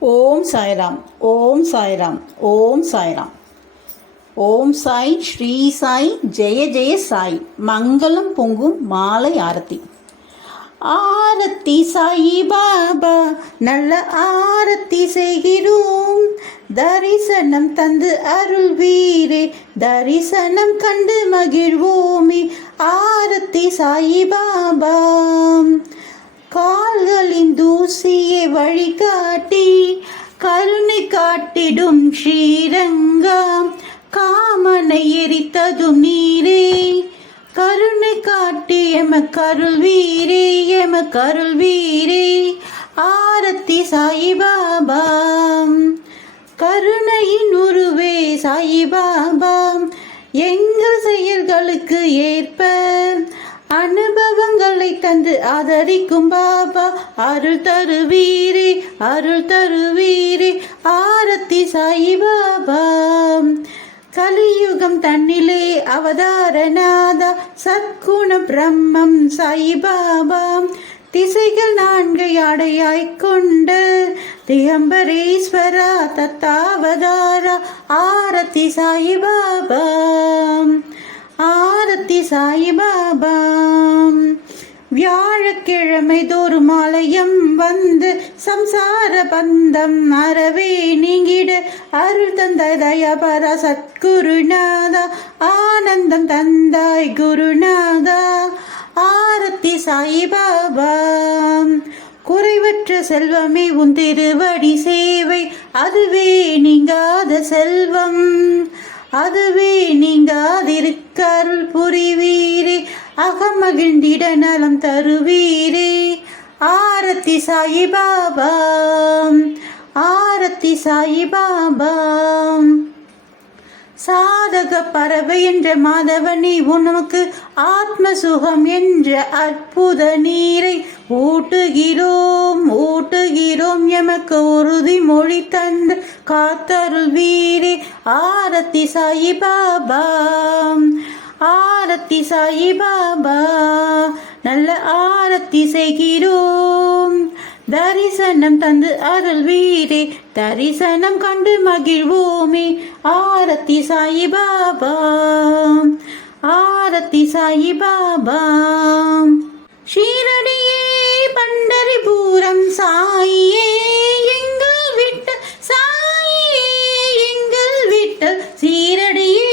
ஓம் சாய்ராம் ஓம் சாய்ராம் ஓம் சாய்ராம். ஓம் சாய் ஸ்ரீ சாய் ஜெய ஜெய சாய். மங்களம் பொங்கும் மாலை ஆரத்தி. ஆரத்தி சாயி பாபா நல்ல ஆரத்தி செய்கிறோம். தரிசனம் தந்து அருள் வீரே தரிசனம் கண்டு மகிழ்வோமே. ஆரத்தி சாயி பாபா. கால்களின் தூசியை வழிகாட்டி கருணை காட்டிடும் ஸ்ரீரங்கம் காமனை எரித்ததும் நீரே. கருணை காட்டி எம கருள் வீரே எம கருள் வீரே ஆரத்தி சாயிபாபா. கருணையின் உருவே சாயிபாபா. எங்கள் செயல்களுக்கு ஏற்ப அனுபவங்களை தந்து ஆதரிக்கும் பாபா. அருள் தருவீரே அருள் தருவீரே. ஆரத்தி சாயி பாபா. கலியுகம் தன்னிலே அவதாரநாதா. சத்குண பிரம்மம் சாயி பாபா. திசைகள் நான்கை அடையாய் கொண்ட தியம்பரீஸ்வரா தத்தாவதாரா. ஆரத்தி சாயி பாபா. ஆரத்தி சாய்பாபா வியாழக்கிழமை தோறும் ஆலயம் வந்து சம்சார பந்தம் அறவே நீங்கிட அருள் தந்த தயபர சத்குருநாதா ஆனந்தம் தந்தாய் குருநாதா. ஆரத்தி சாய்பாபா குறைவற்ற செல்வமே உன் திருவடி சேவை அதுவே நீங்காத செல்வம். அதுவே நீங்காதிருக்கருள் புரிவீரே. அகமகிழ்ந்திட நலம் தருவீரே. ஆரத்தி சாயி பாபா ஆரத்தி சாயிபாபா சாதக பறவை என்ற மாதவனே உனக்கு ஆத்ம சுகம் என்ற அற்புத நீரை ஊட்டுகிறோம் ஊட்டுகிறோம். எமக்கு உறுதிமொழி தந்து காத்தருள் ஆரத்தி சாயி பாபா ஆரத்தி சாயி பாபா நல்ல ஆரத்தி செய்கிறோம். தரிசனம் தந்து அருள் வீரே தரிசனம் கண்டு மகிழ்வோமே. ஆரத்தி சாயி பாபா ஆரத்தி சாயி பாபா. ஷீரடியே பண்டரிபூரம் சாயியே எங்க சீரடியே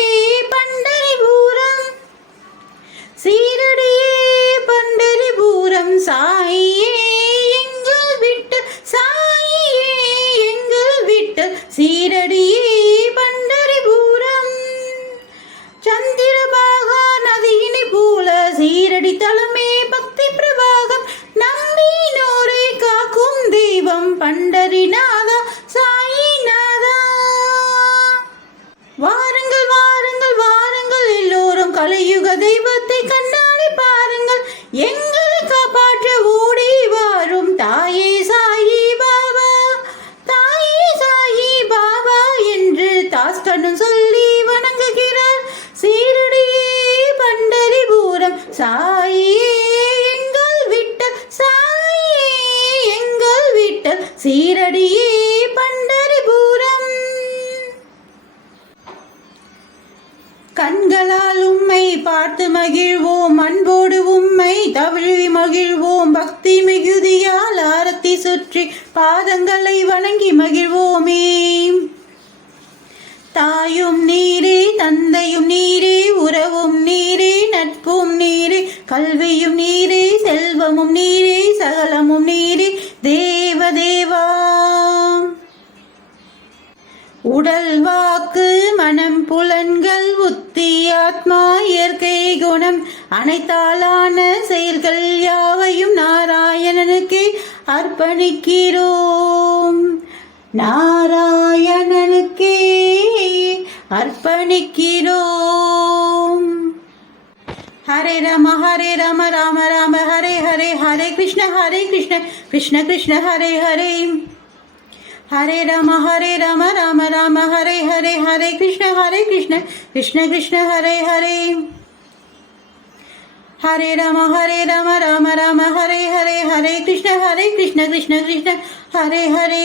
தந்தையும் நீரே உறவும் நீரே நட்பும் நீரே கல்வியும் நீரே செல்வமும் நீரே சகலமும் நீரே தேவதேவா. உடல் வாக்கு மனம் புலன்கள் புத்தி ஆத்மா இயற்கை குணம் அனைத்தாலான செயல்கள் யாவையும் நாராயணனுக்கே அர்ப்பணிக்கிறோம். நாராயணனுக்கே அர்ப்பணிக்கிறோம் ஹரே ராம ஹரே ராம ராம ராம ஹரே ஹரே ஹரே கிருஷ்ண ஹரே கிருஷ்ண கிருஷ்ண கிருஷ்ண ஹரே ஹரே ஹரே ராம ஹரே ராம ராம ராம ஹரே ஹரே ஹரே கிருஷ்ண ஹரே கிருஷ்ண கிருஷ்ண கிருஷ்ண ஹரே ஹரே ஹரே ராம ஹரே ராம ராம ராம ஹரே ஹரே ஹரே கிருஷ்ண ஹரே கிருஷ்ண கிருஷ்ண கிருஷ்ண ஹரே ஹரே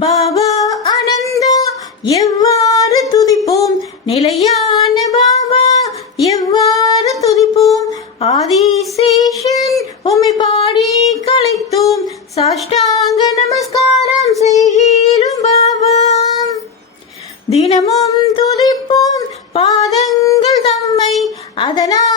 பாபா அனந்தா எவ்வாறு துதிப்போம்? நிலையான பாபா எவ்வாறு துதிப்போம்? ஆதிசேஷன் உம்மை பாடி கலைத்தோம். சாஷ்டாங்க நமஸ்காரம் செய்கிறோம் பாபா. தினமும் துதிப்போம். பாதங்கள் தம்மை அதனால்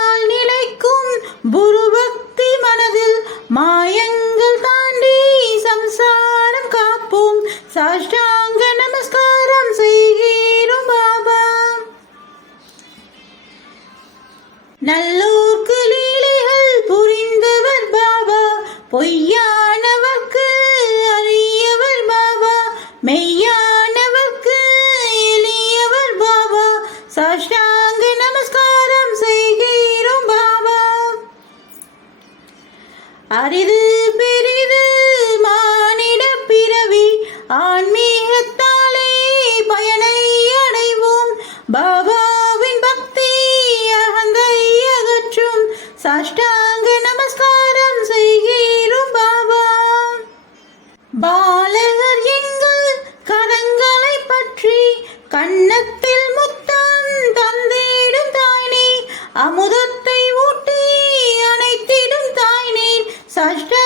Saçta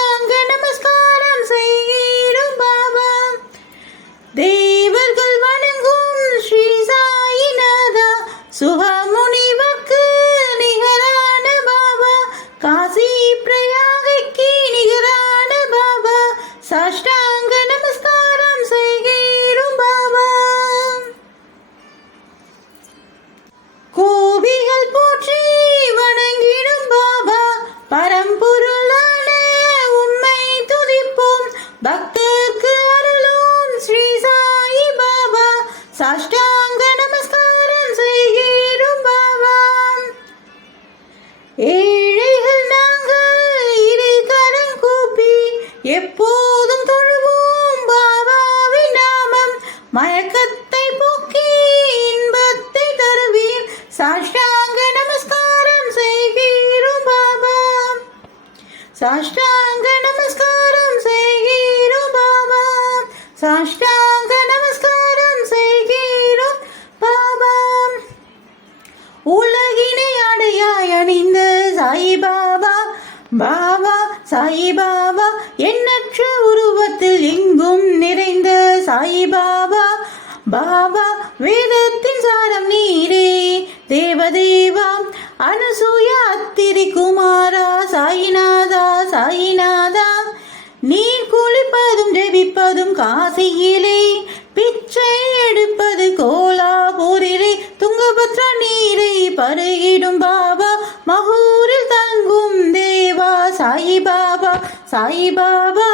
சாஷ்டாங்க சாயிபாபா பாபா சாயிபாபா எண்ணற்ற உருவத்தில் எங்கும் நிறைந்த சாயிபாபா பாபா வேதத்தின் சாரம் நீரே தேவதேவா அனுசூய அத்திரி குமாரா சாயிநாதா சாயிநாதா நீர் குளிப்பதும் ஜெபிப்பதும் காசியிலே பிச்சை எடுப்பது கோலாபூரிலே துங்கபத்ரா நீரை பறையிடும் பாபா. மகூரில் தங்கும் தேவா சாயி பாபா சாயி பாபா.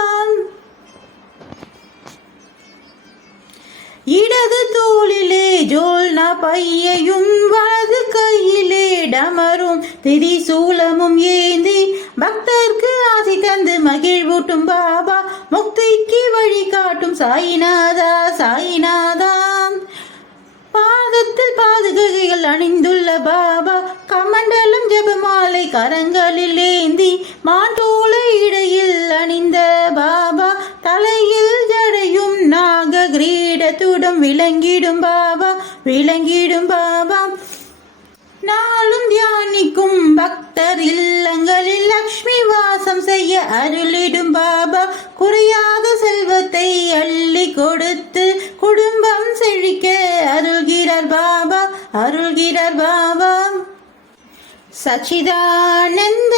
இடது தோளிலே ஜோல்னா பையையும் வலது கையிலே டமரும். திரிசூலமும் ஏந்தி பக்தர்க்கு ஆசை தந்து மகிழ்வூட்டும் பாபா. முக்திக்கு வழி காட்டும் சாயிநாதா சாயிநாதா. பாதத்தில் பாதுகைகள் அணிந்துள்ள பாபா கமண்டலம் ஜபமாலை கரங்களில் ஏந்தி மாட்டோலை இடையில் அணிந்த பாபா தலையில் ஜடையும் நாக கிரீடத்துடன் விளங்கிடும் பாபா விளங்கிடும் பாபா. நாளும் தியானிக்கும் பக்தர் இல்லங்களில் லக்ஷ்மி வாசம் செய்ய அருளிடும் பாபா குறையாத செல்வத்தை அள்ளி கொடுத்து அருள்கிறார் பாபா அருள்கிறார் பாபா. சச்சிதானந்த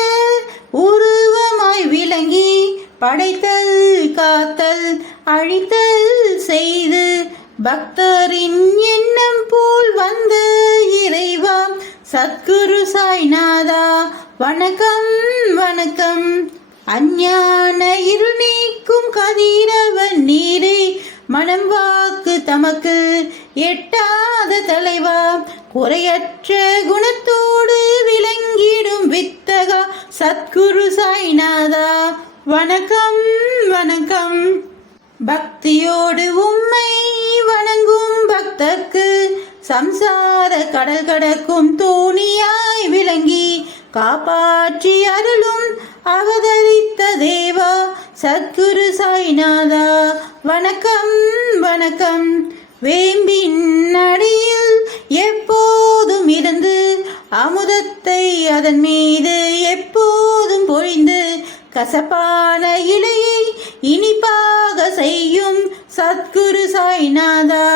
உருவமாய் விளங்கி படைத்தல் காத்தல் அழித்தல் செய்து பக்தரின் எண்ணம் போல் வந்த இறைவா. சத்குரு சாய்நாதா வணக்கம் வணக்கம். அஞ்ஞான இருள் நீக்கும் கதிரவன் நீரே மனம் வாக்கு தமக்கு. எட்டாத தலைவா குறையற்ற குணத்தோடு விளங்கிடும் வித்தகா சத்குரு சாய்நாதா. வணக்கம் வணக்கம். பக்தியோடு உம்மை வணங்கும் பக்தர்க்கு சம்சார கடல் கடக்கும் தோணியாய் விளங்கி காப்பாற்றி அருளும் அவதரித்த தேவா சத்குரு சாய்நாதா. வணக்கம் வணக்கம். வேம்பின் அடியில் எப்போதும் இருந்து அமுதத்தை அதன் மீது எப்போதும் பொழிந்து கசப்பான இலையை இனிப்பாக செய்யும் சத்குரு சாய்நாதா.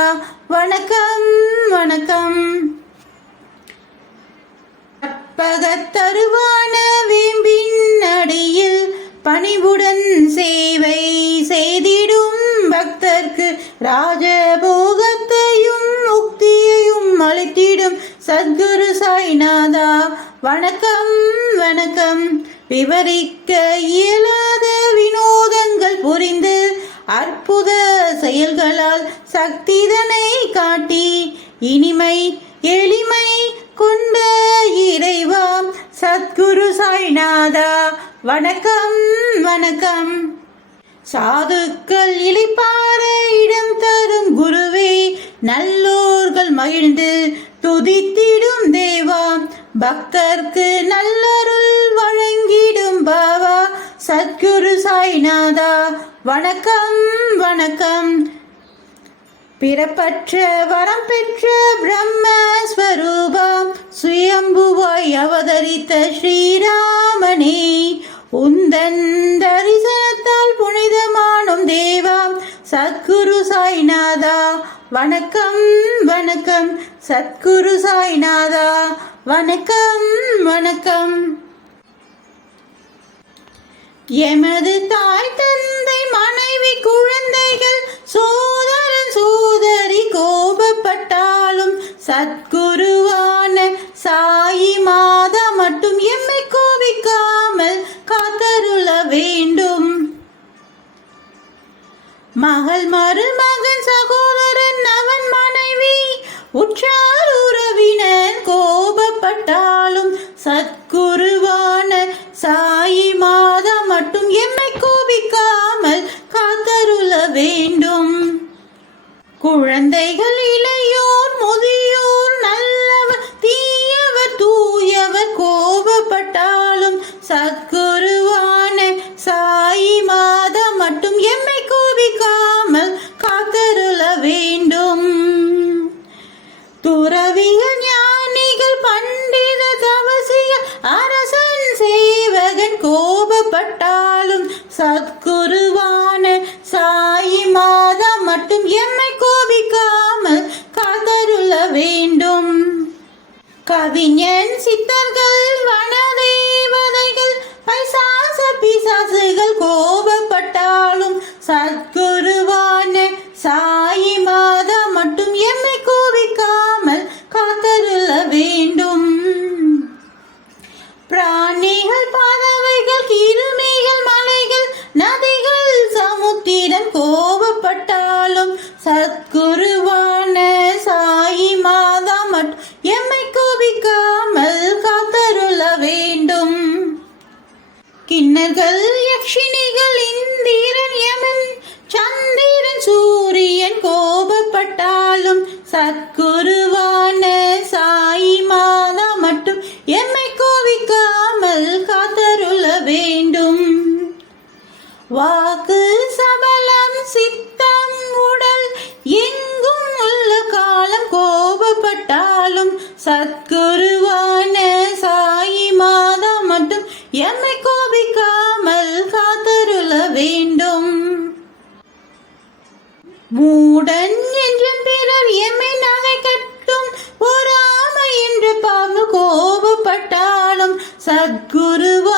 வணக்கம் வணக்கம். கற்பகத்தருவான வேம்பின் அடியில் பணிவுடன் சேவை செய்திடும் பக்தர்க்கு ராஜ சத்குரு சாய்நாதா வணக்கம் வணக்கம். விவரிக்க இயலாத வினோதங்கள் புரிந்து அற்புத செயல்களால் சக்திதனை காட்டி இனிமை எளிமை கொண்ட இறைவாம் சத்குரு சாய்நாதா. வணக்கம் வணக்கம். சாதுக்கள் இழிப்பார இடம் தரும் குருவே நல்லோர்கள் மகிழ்ந்து துதித்திடும் தேவா பக்தர்க்கு நல்லருள் வழங்கிடும் பாவா சத்குரு சாய்நாதா. வணக்கம் வணக்கம். பிறப்பற்ற வரம் பெற்ற பிரம்மஸ்வரூபா சுயம்புவாய் அவதரித்த ஸ்ரீராமனே. உந்தன் தரிசனத்தால் புனிதமானும் தேவா. சத்குரு சாய்நாதா. வணக்கம் வணக்கம். சத்குரு சாய்நாதா. வணக்கம் வணக்கம். எமது தாய் தந்தை மனைவி குழந்தைகள் சோதரன் சோதரி கோபப்பட்டாலும் சத்குருவான சாயி மாதா மட்டும் வேண்டும். மகள் மருமகன் சகோதரன் அவன் மனைவி உற்றார் உறவினர் கோபப்பட்டாலும் சத்குருவான சாயி மாதா மட்டும் எம்மை கோபிக்காமல் காத்தருள வேண்டும். குழந்தைகள் இளையோர் முதியோர் நல்லவர் தீயவர் தூயவர் கோபப்பட்டாலும் சத்குருவான சத்குருவான சாயி மாதா மட்டும் எம்மை கோபிக்காமல் காத்தருள வேண்டும். கவிஞன் சித்தர்கள் சத்குருவான சாயி மாதா மற்றும் எம்மை கோபிக்காமல் காத்தருள வேண்டும். கிண்ணர்கள் யக்ஷினிகளின் சத்குருவான சாயி மாதா மட்டும் எம்மை கோபிக்காமல் காத்தருள வேண்டும். மூடன் என்ற பிறர் எம்மை நகை கட்டும். ஒரு ஆமை என்று பாம்பு கோபப்பட்டாலும் சத்குருவான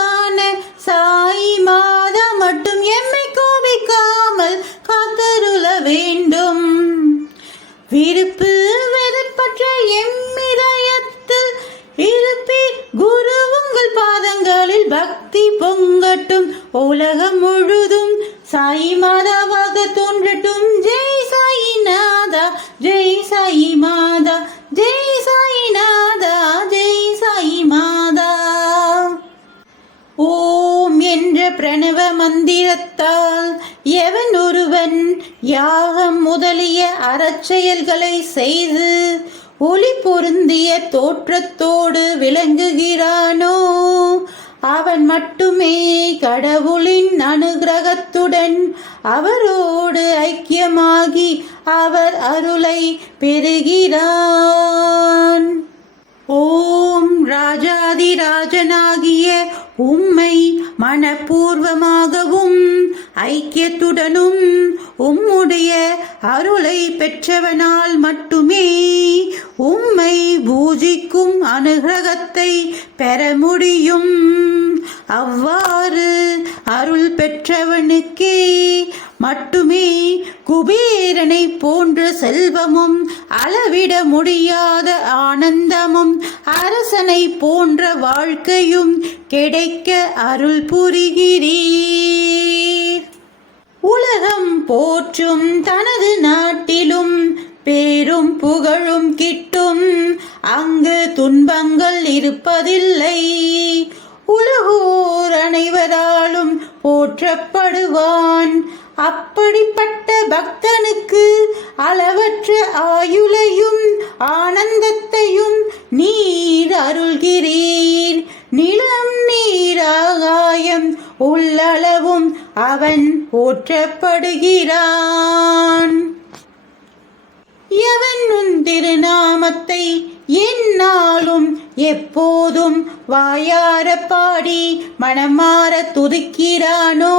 உலகம் முழுதும் சாய் மாதாவாக தோன்றட்டும். ஜெய் சாய் நாதா ஜெய் சாய் மாதா ஜெய் சாய் நாதா ஜெய் சாய் மாதா. ஓம் என்ற பிரணவ மந்திரத்தால் எவன் ஒருவன் யாகம் முதலிய அறச்செயல்களை செய்து ஒளி பொருந்திய தோற்றத்தோடு விளங்குகிறான். அவன் மட்டுமே கடவுளின் அனுகிரகத்துடன் அவரோடு ஐக்கியமாகி அவர் அருளை பெறுகிறான். ஓம் ராஜாதி ராஜனாகிய உம்மை மனப்பூர்வமாகவும் ஐக்கியத்துடனும் உம்முடைய அருளை பெற்றவனால் மட்டுமே உம்மை பூஜிக்கும் அனுகிரகத்தை பெற முடியும். அவ்வாறு அருள் பெற்றவனுக்கே மட்டுமே குபேரனை போன்ற செல்வமும் அளவிட முடியாத ஆனந்தமும் அரசனை போன்ற வாழ்க்கையும் கிடைக்க அருள் புரிகிறீர். உலகம் போற்றும் தனது நாட்டிலும் பேரும் புகழும் கிட்டும் அங்கு துன்பங்கள் இருப்பதில்லை. உலகோர் அனைவராலும் போற்றப்படுவான். அப்படிப்பட்ட பக்தனுக்கு அளவற்ற ஆயுளையும் ஆனந்தத்தையும் நீர் அருள்கிறீர். நிலம் நீராகாயம் உள்ளளவும் அவன் போற்றப்படுகிறான். எவன் உன் திருநாமத்தை என்னாலும் எப்போதும் வாயார பாடி மனமாற துதிக்கிறானோ?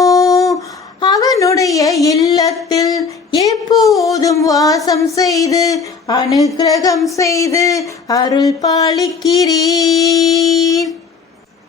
அவனுடைய இல்லத்தில் எப்போதும் வாசம் செய்து அனுகிரகம் செய்து அருள் பாலிக்கிறீர்.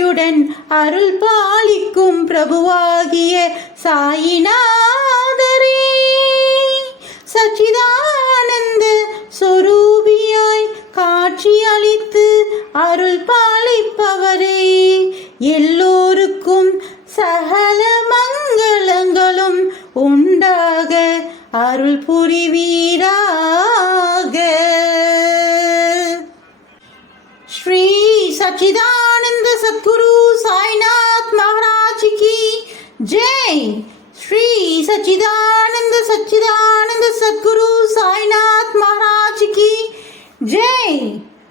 கருணையுடன் அருள் பாலிக்கும் பிரபுவாகிய சாயிநாதரே. சச்சிதானந்த சொரூபியாய் காட்சி அளித்து அருள் பாலிப்பவர்